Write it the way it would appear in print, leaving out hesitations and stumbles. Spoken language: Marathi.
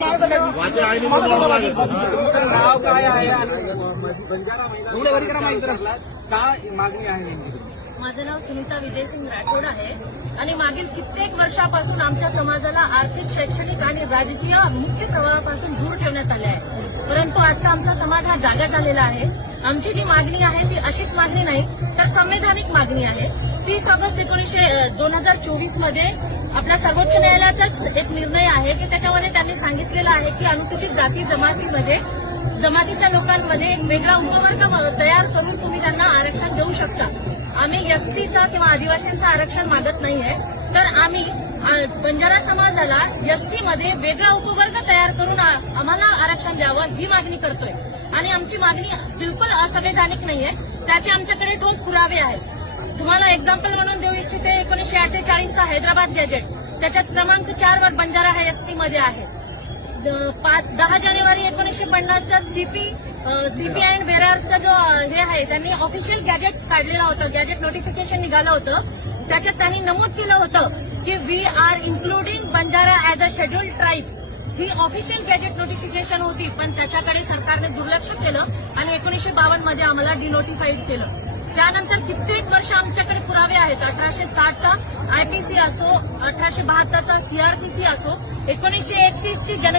नाव काय आहे काय मागणी आहे? माझं नाव सुनीता विजयसिंग राठोड आहे आणि मागील कित्येक वर्षापासून आमच्या समाजाला आर्थिक, शैक्षणिक आणि राजकीय मुख्य प्रवाहापासून दूर ठेवण्यात आले आहे. परंतु आजचा आमचा समाज हा जागा झालेला आहे. आमची जी मागणी आहे ती अशीच मागणी नाही तर संवैधानिक मागणी आहे. 30 ऑगस्ट 2024 मध्ये आपल्या सर्वोच्च न्यायालयाचाच एक निर्णय आहे की त्याच्यामध्ये त्यांनी सांगितलेलं आहे की अनुसूचित जाती जमातीच्या लोकांमध्ये एक वेगळा उपवर्ग तयार करून तुम्ही त्यांना आरक्षण देऊ शकता. आम्ही एसटीचा किंवा आदिवासींचं आरक्षण मागत नाहीये, तर आम्ही बंजारा समाजाला एसटीमध्ये वेगळा उपवर्ग तयार करून आम्हाला आरक्षण द्यावं ही मागणी करतोय. आणि आमची मागणी बिलकुल असंवैधानिक नाहीये, त्याचे आमच्याकडे ठोस पुरावे आहेत. तुम्हाला एक्झाम्पल म्हणून देऊ इच्छिते. 1948चा हैदराबाद गॅजेट, त्याच्यात क्रमांक 4 वर बंजारा हा एसटीमध्ये आहे. 10 जानेवारी 1950चा सीपी अँड बेरारचा जो हे आहे त्यांनी ऑफिशियल गॅजेट काढलेला होता, गॅजेट नोटिफिकेशन निघालं होतं. त्याच्यात त्यांनी नमूद केलं होतं की we are including Banjara as a scheduled tribe. ही ऑफिशियल गॅजेट नोटिफिकेशन होती, पण त्याच्याकडे सरकारने दुर्लक्ष केलं आणि 1952 मध्ये आम्हाला डिनोटिफाईड केलं. त्यानंतर कित्येक वर्ष आमच्याकडे पुरावे आहेत. 1860चा आयपीसी असो, 1872चा सीआरपीसी असो, 1931ची जनगणना